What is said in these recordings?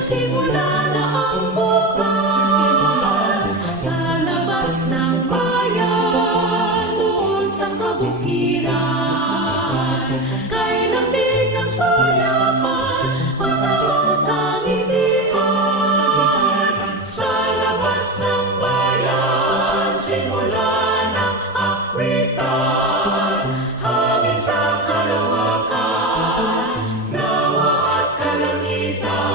Nagsimula na ang bukas sa labas ng bayan, doon sa kabukiran. Kay lambing ng sulapan, matapos ang ngitian. Sa labas ng bayan, simula ng akwitan. Hangin sa kalawakan, nawa at kalangitan.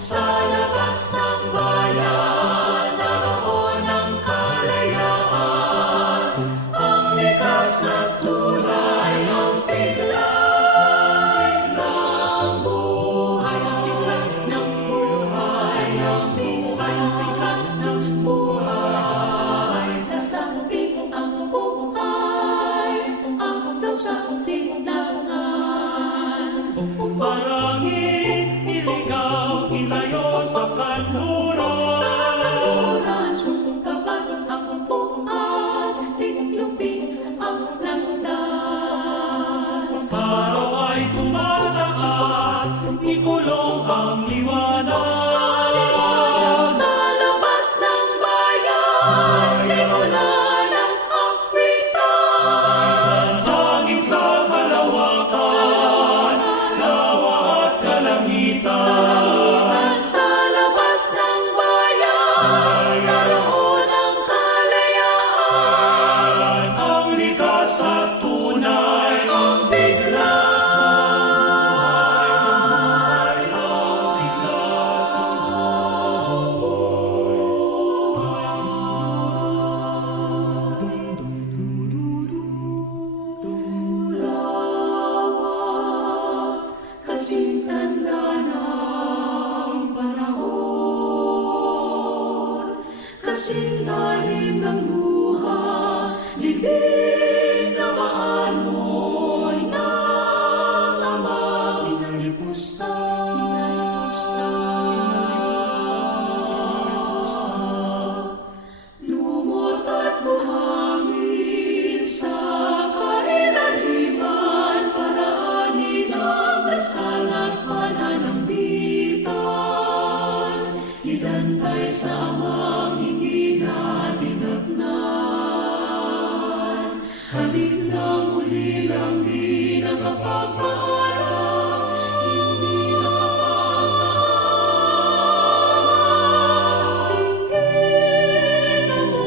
Sa labas ng bayan, naroon ang kalayaan. Ang likas at tunay, ang biglas ng buhay. Ang biglas ng buhay, ang buhay, ang biglas ng buhay. Nasa ping ang buhay, ang hapdaw sa silangan. Parangin, iligaw, ilayo sa kanluran. Sa kanluran, sungkapan ang bukas, tiglupin ang landas. Araw ay tumataas, ikulong ang liwanag. Sa labas ng bayan, simula ng akwitan. Hangin sa kalawakan, nawa at kalangitan. Sa labas ng bayan, naroon ang kalayaan. Ang likas at tunay, Ang biglas ang biglas ng kasing tanda ng panahon, kasing lalim ng luha, libing na maanoy ng amang inalipusta. Lumot at buhangin sa kailaliman, paraanin ang dasal at pananambitan. Idantay sa amang hindi natin nagnan. Halik na muli lang di nakapagpaalam, hindi nakapagpaalam. Tingin mo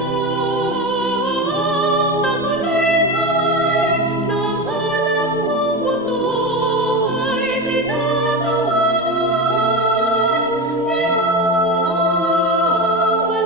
ang tagalayhay ng alam mong buto ay tinatawanan. Ngayon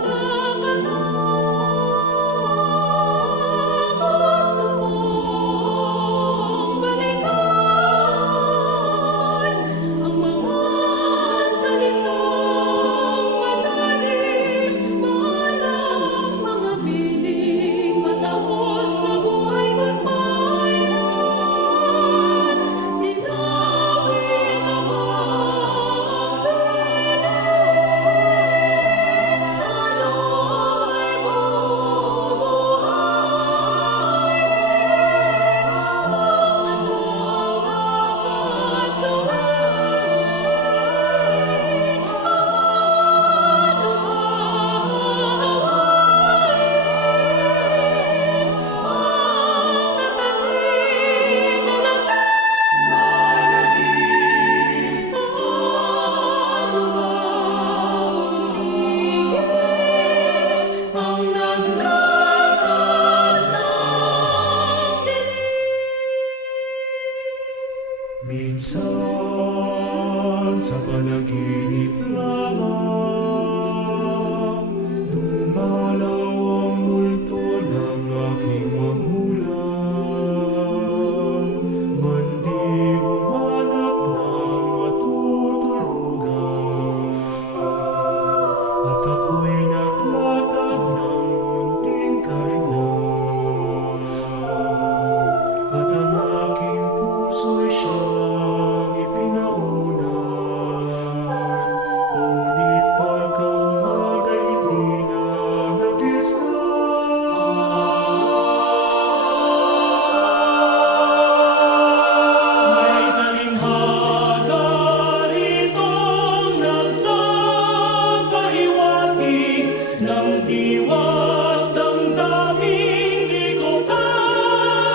diwa damdamin di ko pa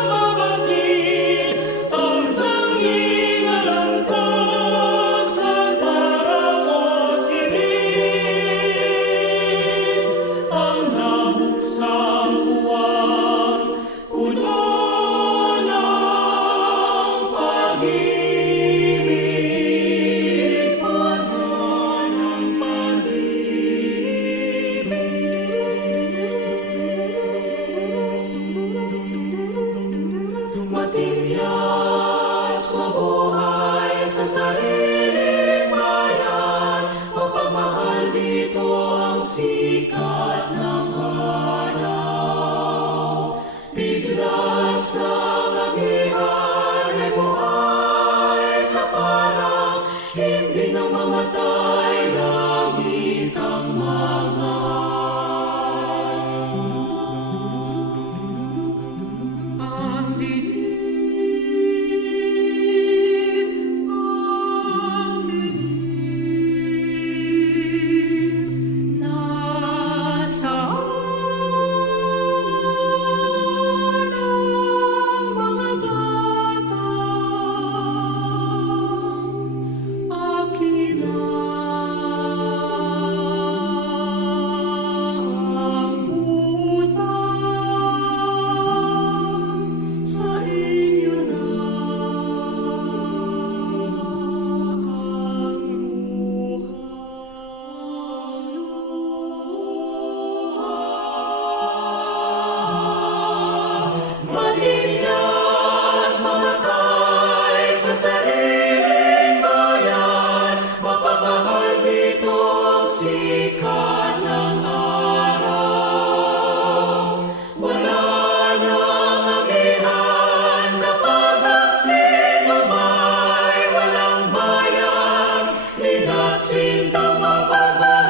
mabatid. Ang tanging alam ko saan para mo silid. Ang nabuksang buwan puno ng pag-ibig, puno ng pag-ibig. Matinyas mabuhay sa sariling bayan, mapagmahal dito ang sikat ng araw. Biglas ng amihan ay buhay sa parang hindi nang mamatay, langit ang mga ang dilim, ang dilim, nasaan ang mga batang akin ang utang, sa inyo na ang matinyas mamatay sa sariling bayan, mapagmahal dito ang sikat ng araw. Wala nang amihan kapag ang sinumay walang bayan, lina't sintang mapagmahal,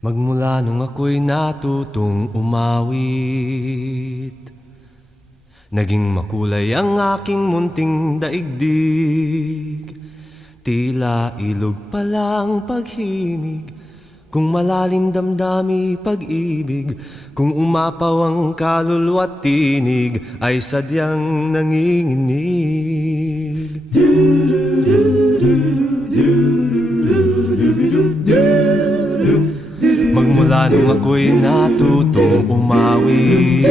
Magmula nung ako'y natutong umawit, naging makulay ang aking munting daigdig. Tila ilog palang paghimig, kung malalim damdami pag-ibig, kung umapaw ang kaluluwa't tinig, ay sadyang nanginginig. Magmula nung ako'y natutong umawi,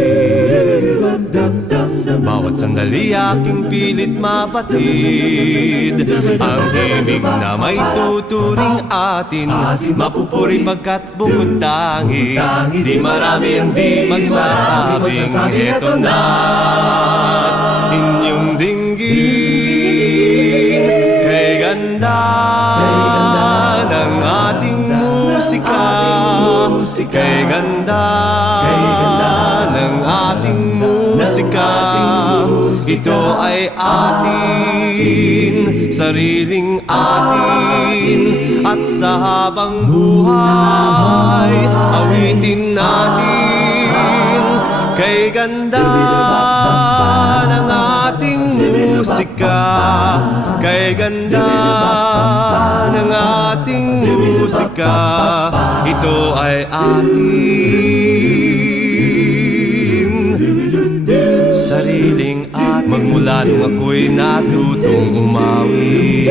bawat sandali aking pilit mapatid ang himig na may tuturing atin, mapupuri pagkat bukod tangi. Di marami ang di magsasabing eto na inyong dinggin. Kay ganda ng ating musika, kay ganda ng ating musika. Ito ay atin, sariling atin, at sa habang buhay awitin natin. Kay ganda ng ating musika, kay ganda ng ating musika. Ito ay atin, sariling atin. Magmula nung ako'y natutong umawi,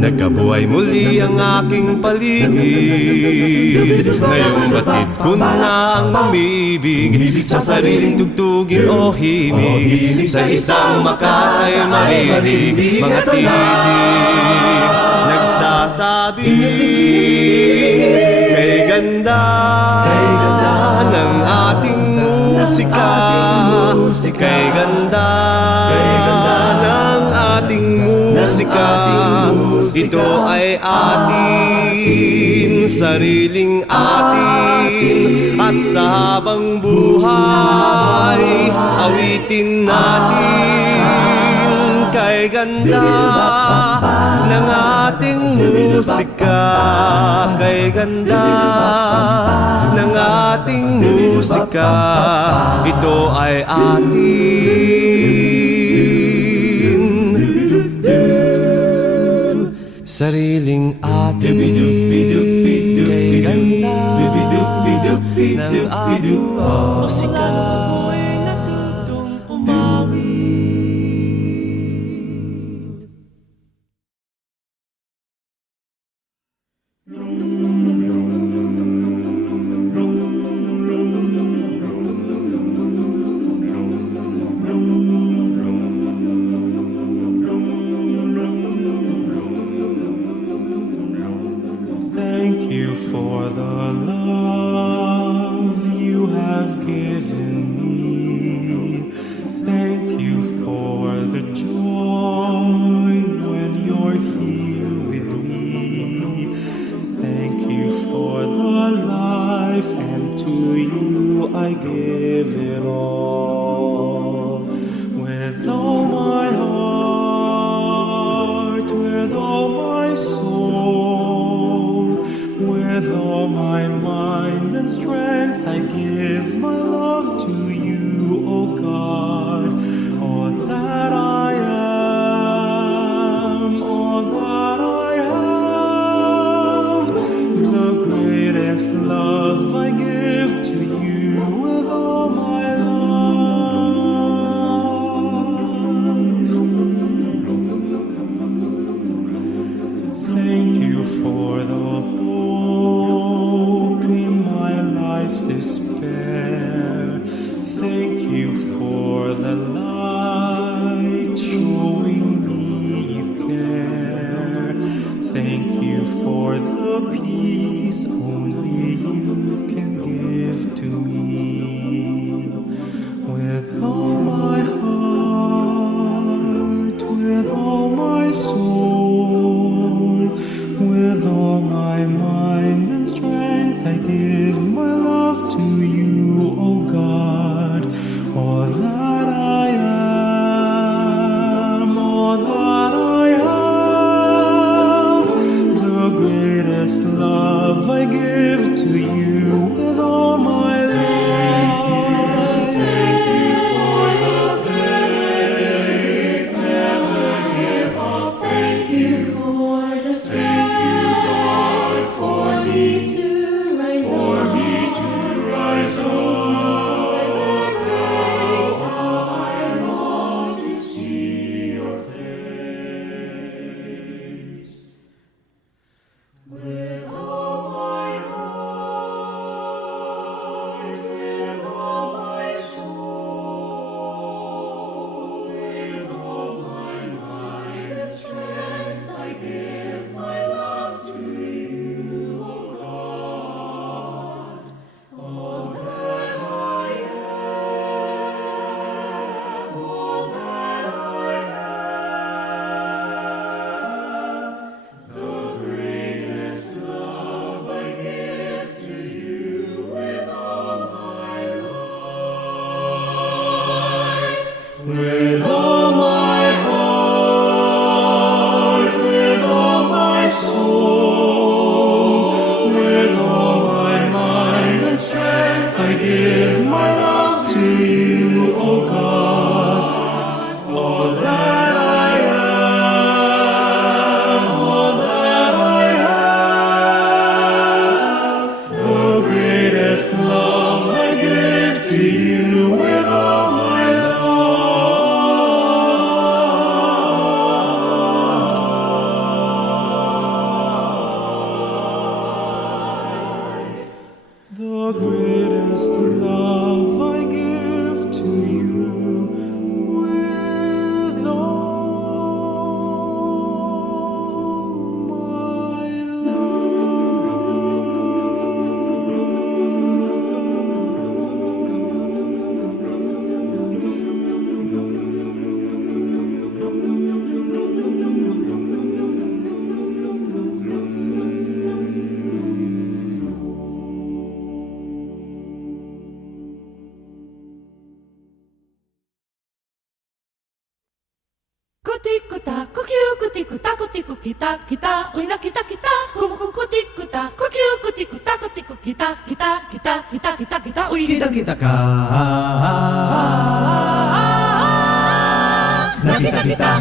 nagkabuhay muli ang aking paligid. Ngayong batid ko na ang umibig sa sariling tugtugin o himig, sa isang makatay marinig. Mga titig nagsasabi, kay ganda ng ating musika, kay ganda ng ating musika. Ito ay atin, sariling atin, at sa habang buhay awitin natin. Kay ganda ng ating musika, musika, kay ganda ng ating musika. Ito ay atin, sariling atin, kay ganda ng ating musika. Ako'y natutong umawit. Thank you for the love you have given me. Thank you for the joy when you're here with me. Thank you for the life, and to you I give it all. With all my heart, with all my soul, with all my mind and strength, I give my love to you, O God. All that I am, all that I have, the greatest love I give to you with all my life. Thank you for the hope in my life's despair. Thank you for the light showing me you care. Thank you for the peace only you can give to me. With all my heart, with all my soul, with all my mind and strength, I give my love to you, O God. All that I am, all that I have, the greatest love I give to you with all my life. Thank you for the faith, never give up. Thank you For the strength for me to rise up. kita, uy nakita kita, kumukutik kuta, kukiukutik kuta, kutik kita, uy Kitang-kita ka. Nakita kita.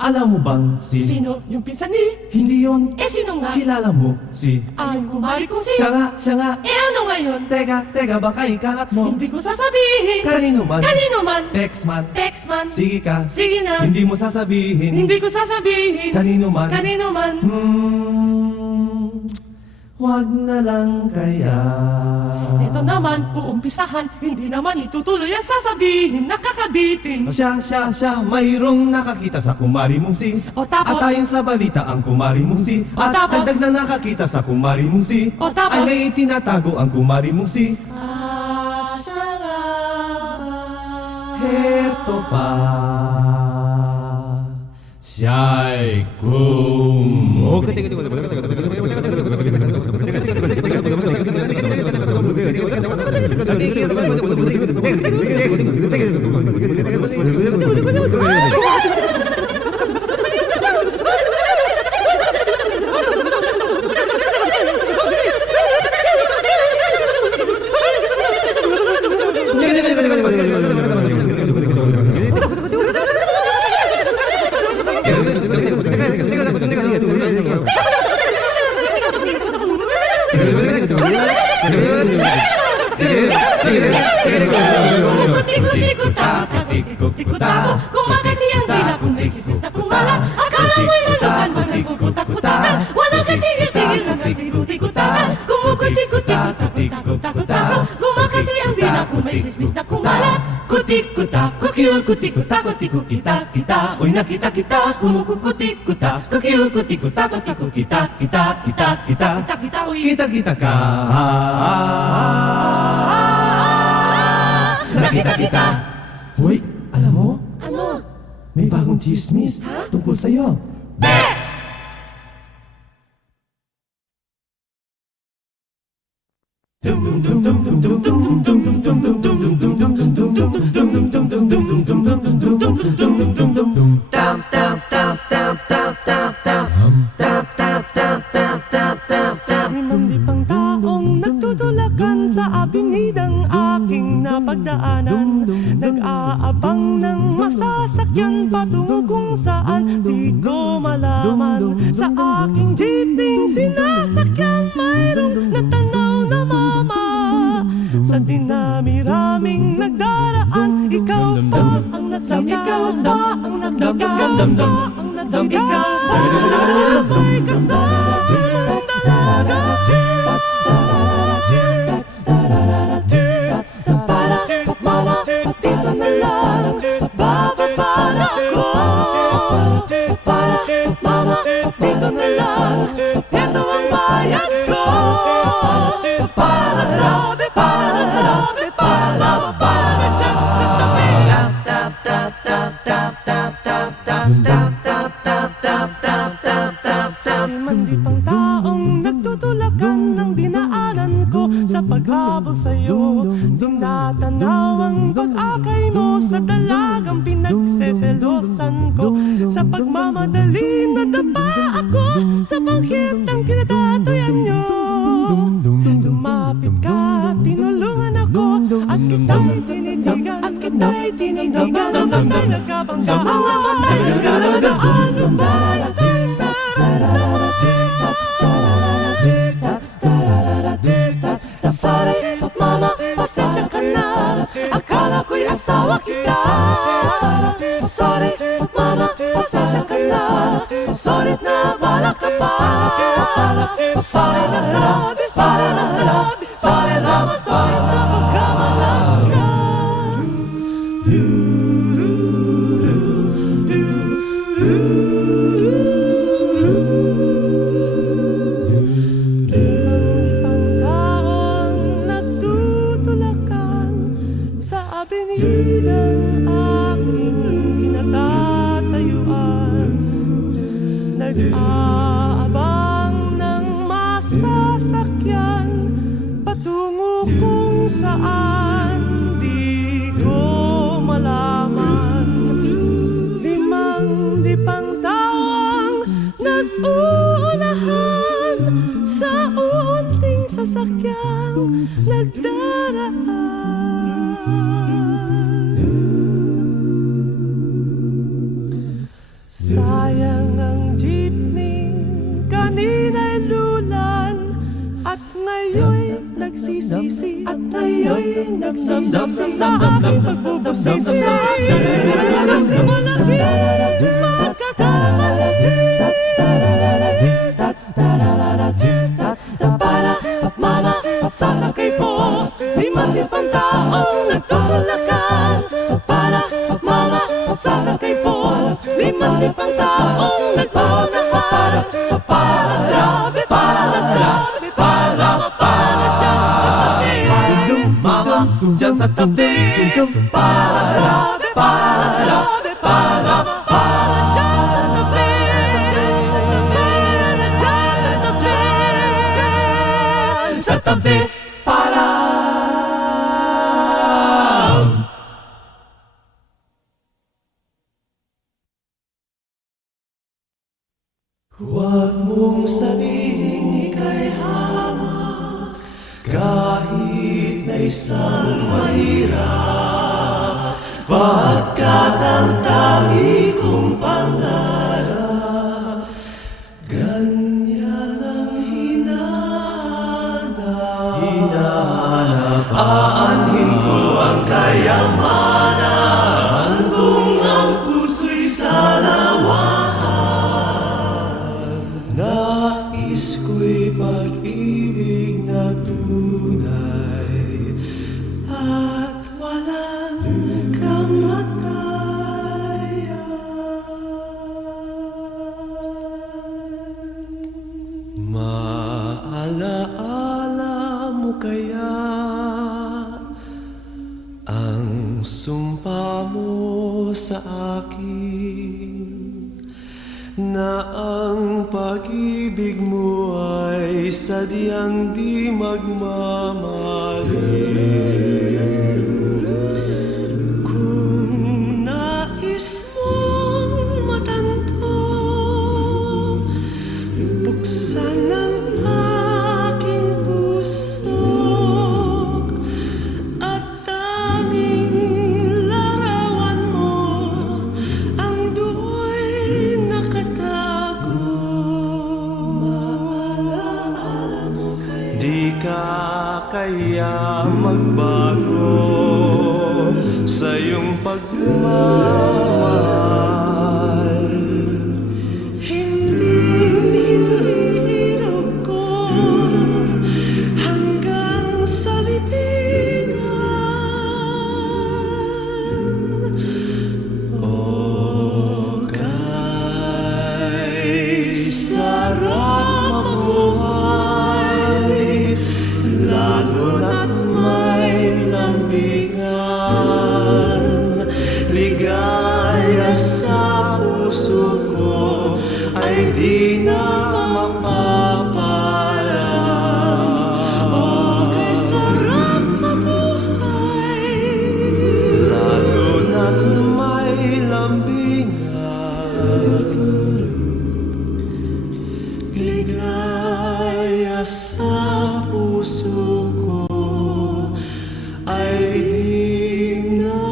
Alam mo bang Sino yung pinsan ni? Hindi yun. Sino nga? Kilala mo si Ang kumari kong si Siya nga ano ngayon? Teka, baka ikalat mo. Hindi ko sasabihin Kanino man Text man Sige ka. Sige na Hindi mo sasabihin. Hindi ko sasabihin Kanino man Wag na lang kaya. Ito naman, uumpisahan Hindi naman itutuloy ang sasabihin Nakakabitin Siya, mayroong nakakita sa kumari mong si. O tapos? At ayon sa balita ang kumari mong si. At tapos? dagdag na nakakita sa kumari mong si. O tapos? Ay may itinatago ang kumari mong si. Siya nga ba? Heto pa. Siya'y kumo. Kutik-kutik-kuta Kumakati ang dila kung may kismis na kumalat Akala mo'y nalukan mga kukutak-kutakan Walang katigil-tigil na kutik-kutik-kutakan Kumukutik-kutik-kutak-kutak-kutak Kumakati ang dila kung may kismis na kumalat Kutik-kutak, kukiu-kutik-kutak Kutik-kutik-kita, uy nakita kita Kumukutik-kutak, kukiu-kutik-kutak Kutik-kutik-kita, uy Kita-kita ka. Nakita kita. Hoy, alam mo? Ano? May bagong chismis tungkol sa'yo. Limang-lipang taong nagtutulakan sa abinidang aking napagdaanan Nag-aabang ng masasakyan patungo kung saan di ko malaman Sa aking jeeping sinasakyan mayroong natanaw na mama Sa dinami-raming nagdaraan Ikaw pa ang nakita Ikaw pa ang nakita Ikaw pa ang nakita Ikaw pa may kasama talaga Dito na lang bababa ako Mama, dito na lang Ito ang bayad ko Para sabi, para mababa dyan sa tabi Limang-lipang taong nagtutulakan ng dinaanan ko Sa paghabol sa'yo Tinatanaw ang pag-akay mo Sa dalagang pinagseselosan ko Sa pagmamadali nadapa ako Sa bangkit ng kinatatuyan nyo Lumapit ka, tinulungan ako At kita'y tinitigan At kita'y tinitigan Ang matay nagkabangga Ang matay nagkabangga Ano ba natin Sorry, mama, pasensya ka na Akala ko'y asawa kita Sorry, mama, pasensya ka na Sorry na wala ka pa Sorry na sabi, sorry na sabi Sorry mama, sorry na magkamalang ka Abinidang aking kinatatayuan Nag-aabang ng masasakyan Patungo ko unahan sa unting sasakyang nagdaraan. Sayang ang jeepney kanina'y lulan at ngayon'y nagsisisi at ngayon'y nagsisisi sa aking pagbubusisi sa malaking pagkakamali. Para mama sasakay po 5,000 taong nagtutulakan. Para mama sasakay po 5,000 taong nagpaunahan. Para sabi, para sabi, para dyan sa tabi. Mama dyan sa tabi. Para sabi, para sabi, para dyan sa tabi. Sa tabi, para huwag mong sabihin ika'y hamak kahit na isang mahirap, pagkat ang tangi kong pangarap ganyan ang hinahanap. Aanhin ko ang kayamanan kung ang puso'y salawahan. Nais ko'y pag-ibig na tunay at walang kamatayan. Maalaala mo kaya ang sumpa mo sa akin na ang pag-ibig mo ay sadyang di magmamalit. Kung nais mong matanto, buksan ang aking puso at tanging larawan mo ang do'y nakatago. Maalaala mo kaya di ka kaya magbago sa iyong pagmamahal. Hindi hirog ko hanggang sa libingan. O kay sarap mabuhay, lalo na't may lambingan. Ligaya sa puso ko ay di na mapapala. O kay sarap mabuhay, lalo na't may lambingan. Ligaya sa puso ko ay di na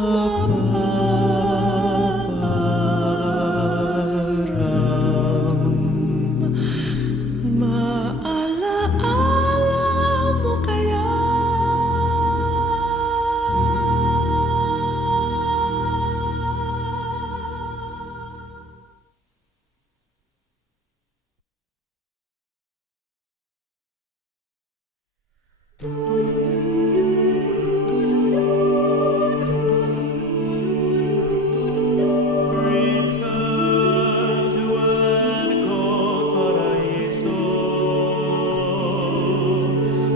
mapaparam. Maalaala mo kaya return to an cold paraiso,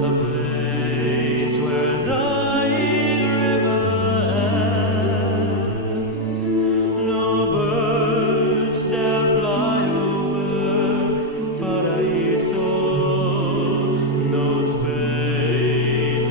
a place where dying river ends. No birds dare fly over paraiso, no space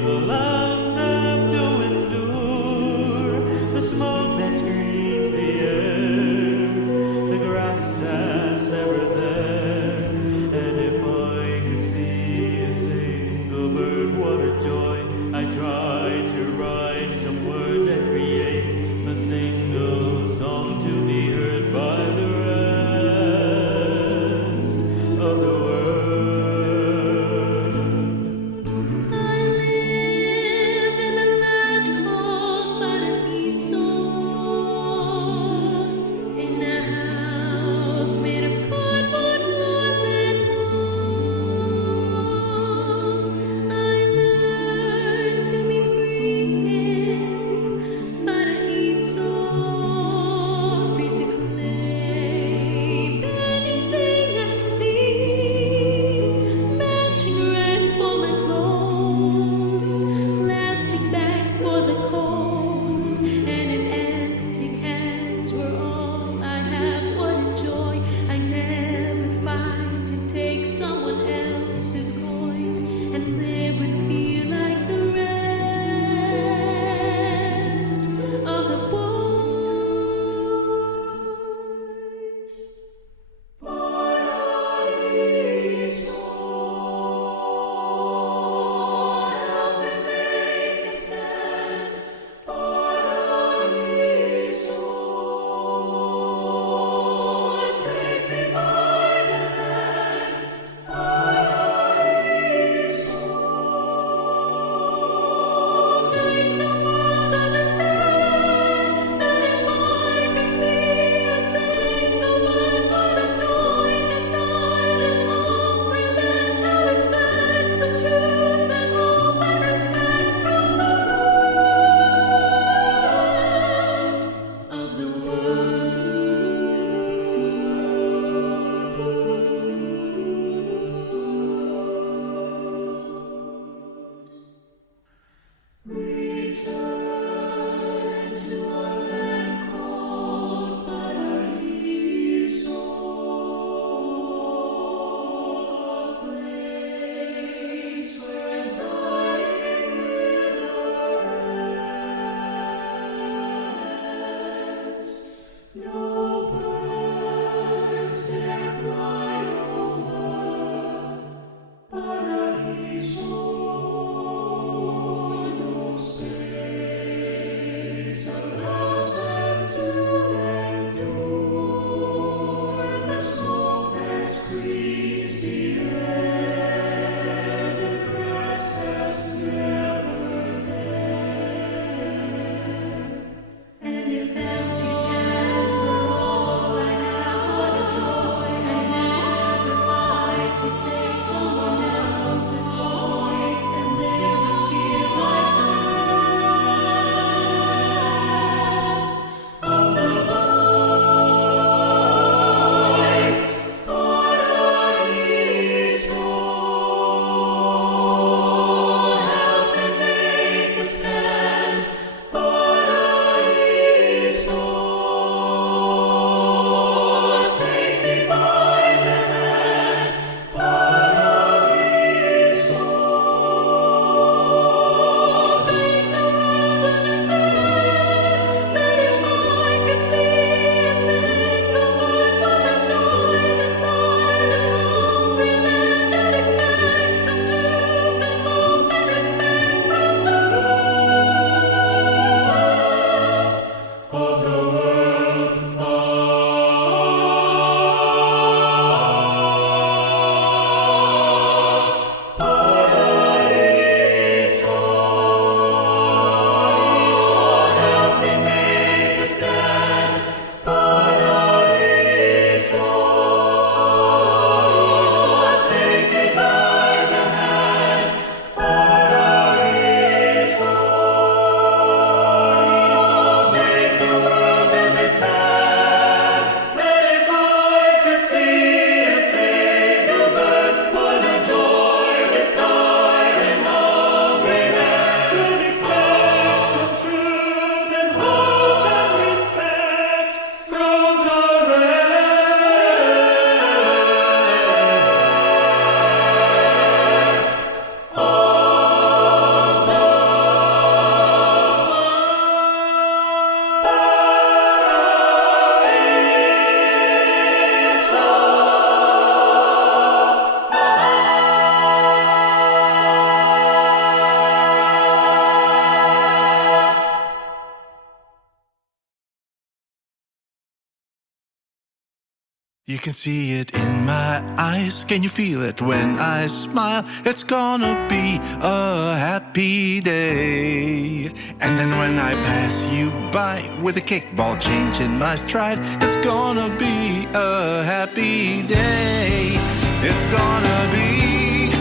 can see it in my eyes. Can you feel it when I smile? It's gonna be a happy day. And then when I pass you by with a kickball change in my stride, it's gonna be a happy day. It's gonna be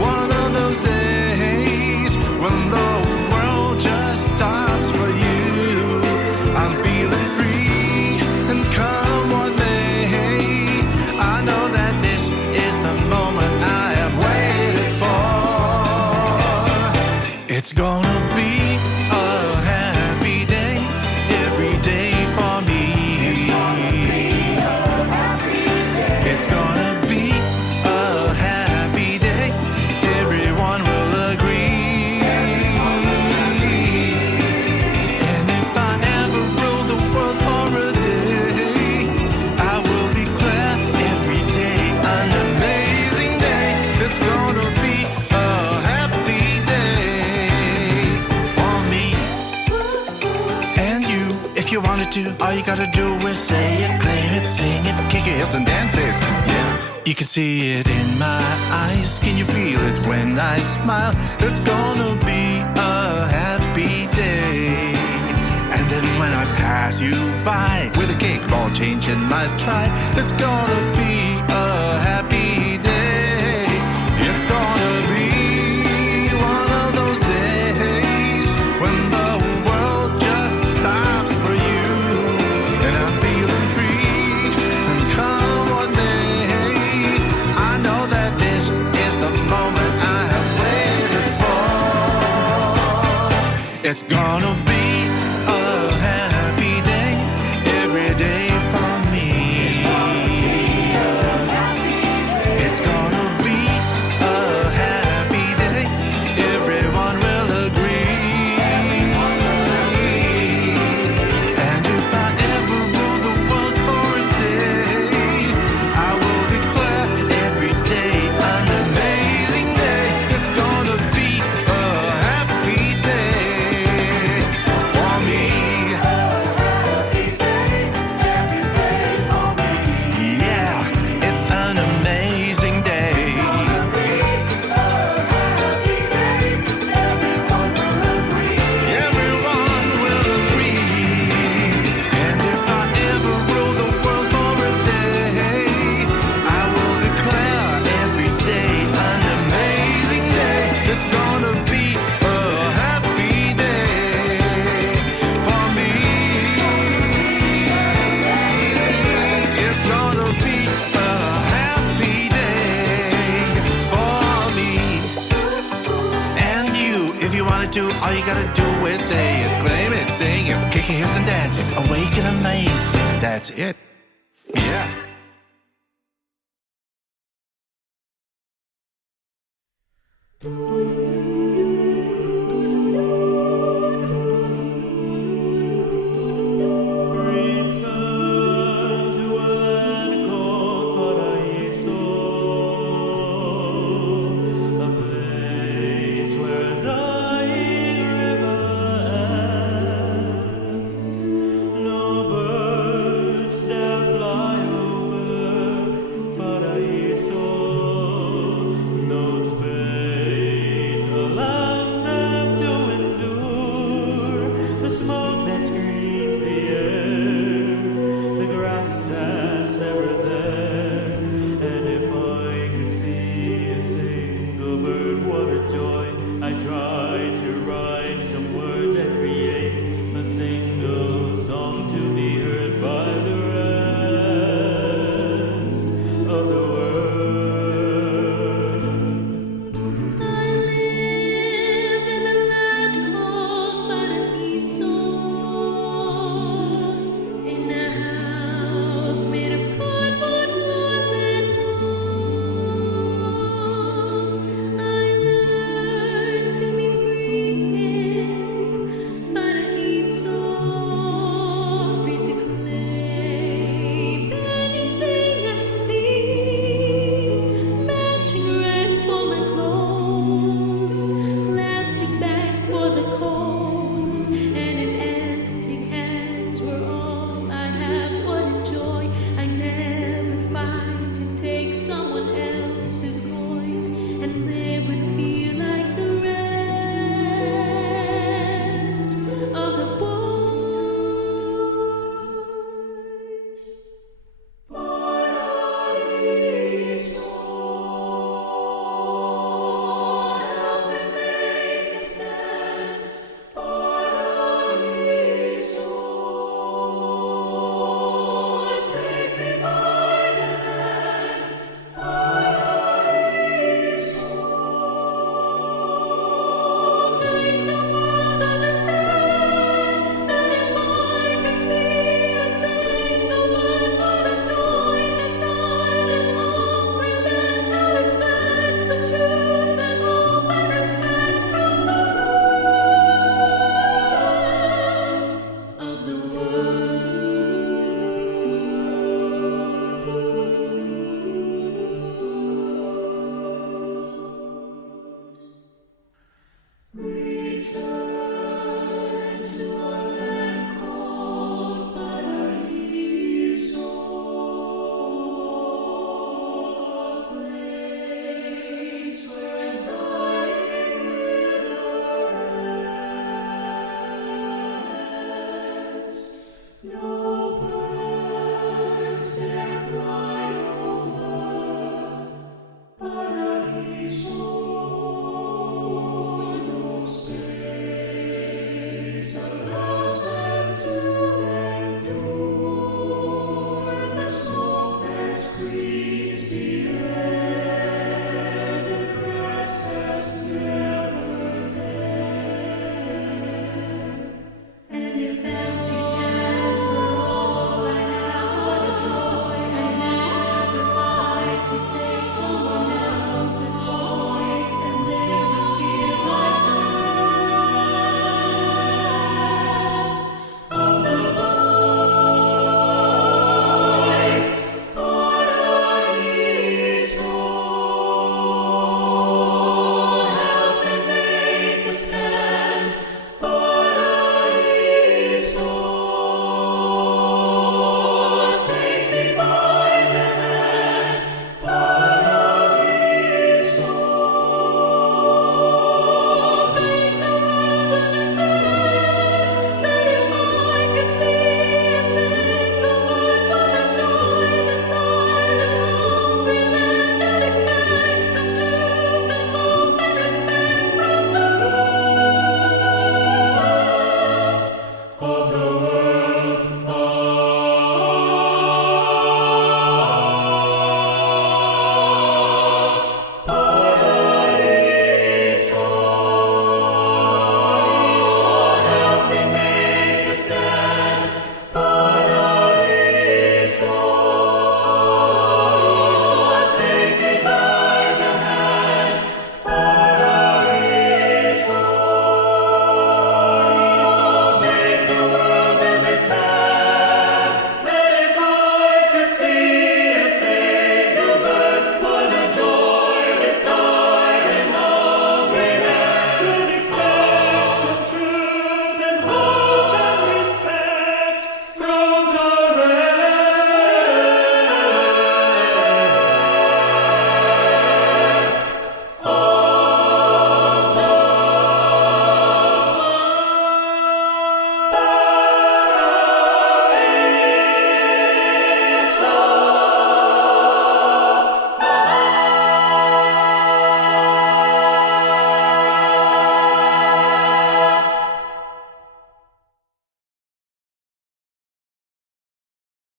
one of those days when the world just stops for you. I'm feeling free, and come what may, I know that this is the moment I have waited for. It's gonna be a happy day, every day for me. It's gonna be a happy day, everyone will agree. And if I ever rule the world for a day, I will declare every day an amazing day. It's gonna be a happy day for me and you. If you wanted to, all you gotta do is say it, claim it, sing it, kick your heels and dance it. Yeah, you can see it in my eyes. Can you feel it when I smile? It's gonna be a happy day. And then when I pass you by with a kickball change in my stride, it's gonna be a happy day. It's gonna be one of those days when the world just stops for you. And I'm feeling free, and come what may, I know that this is the moment I have waited for. It's gonna be a happy day, every day for me. It's gonna be a happy day, everyone will agree. And if I ever rule the world for a day, I will declare every day an amazing day. It's gonna be a happy day for me. Yeah, it's an amazing day. Everyone will agree. And if I ever rule the world for a day, I will declare every day an amazing day. It's gonna be a happy day for me. It's gonna be a happy day for me and you. If you wanted to, all you gotta do is say it, claim it, sing it, kick your heels and dance it, awake and amazing. That's it. Yeah.